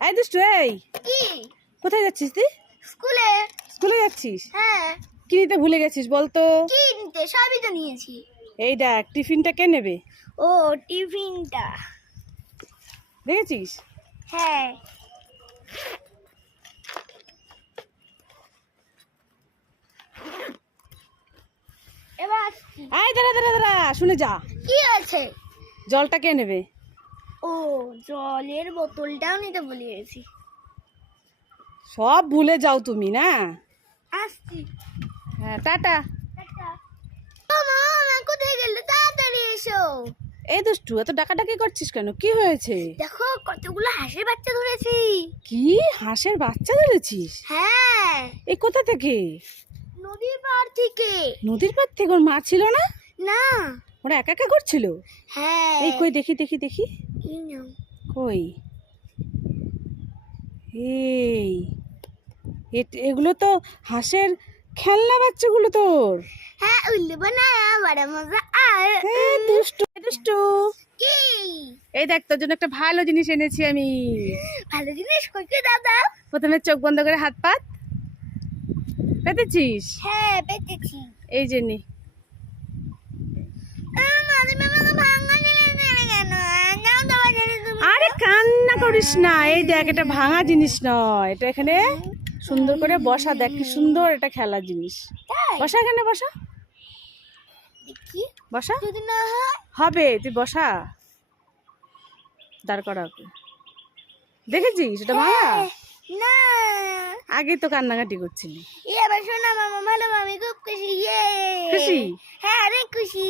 এই দুষ্টু, এই কি? কোথায় যাচ্ছিস তুই? স্কুলে। স্কুলে যাচ্ছিস? হ্যাঁ। কি নিতে ভুলে গেছিস বলতো? কি নিতে? সবই তো নিয়েছি। এই দেখ, টিফিনটা কে নেবে? ও, টিফিনটা। দেখেছিস? হ্যাঁ। এবার আসছি। এই দাঁড়া দাঁড়া দাঁড়া, শুনে যা। কি আছে? জলটা কে নেবে? ও, জলের বোতলটাও নিতে ভুলে গেছি। সব ভুলে যাও তুমি না? আসছি। হ্যাঁ, টাটা। টাটা। মামা, কোথায় গেলে? তাড়াতাড়ি এসো। এই দুষ্টু, এত ডাকাডাকি করছিস কেন? কি হয়েছে? দেখো কতগুলো হাঁসের বাচ্চা ধরেছি। কি হাঁসের বাচ্চা ধরেছিস? হ্যাঁ, এই কোথা থেকে? নদীর পাড় থেকে। নদীর পাড় থেকে? ওর মা ছিল না? না। ওরা একা একা করছিল? হ্যাঁ। এই কই দেখি দেখি দেখি। এই নাও। কই? এই এগুলো তো হাঁসের খেলনা বাচ্চাগুলো তোর। হ্যাঁ, উল্লু না, বড় মজা। আর হ্যাঁ দুষ্টু দুষ্টু, কি? এই দেখ তোর জন্য একটা ভালো জিনিস এনেছি আমি। ভালো জিনিস কইকে দাদা। প্রথমে চোখ বন্ধ করে হাত পাত পেতেছিস? হ্যাঁ, পেতেছি। এই যে নে। মাঝে মাঝে ভাঙা জিনিস নেবে কেন? নাও তো বাজারে তুমি। আরে কান্না করিস না, এই দেখ, এটা ভাঙা জিনিস নয়, এটা এখানে সুন্দর করে বসা। দেখ কি সুন্দর, এটা খেলার জিনিস। তাই? বসা, এখানে বসা, দেখি বসা। যদি না হয়। হবে, তুই বসা। দাঁড় করা ওকে। দেখেছিস এটা ভাঙা? না। আগে তো কান্নাকাটি করছিলি। এবার শোনা মামা, ভালো, আমি খুব খুশি। ইয়ে। খুশি? হ্যাঁ, অনেক খুশি।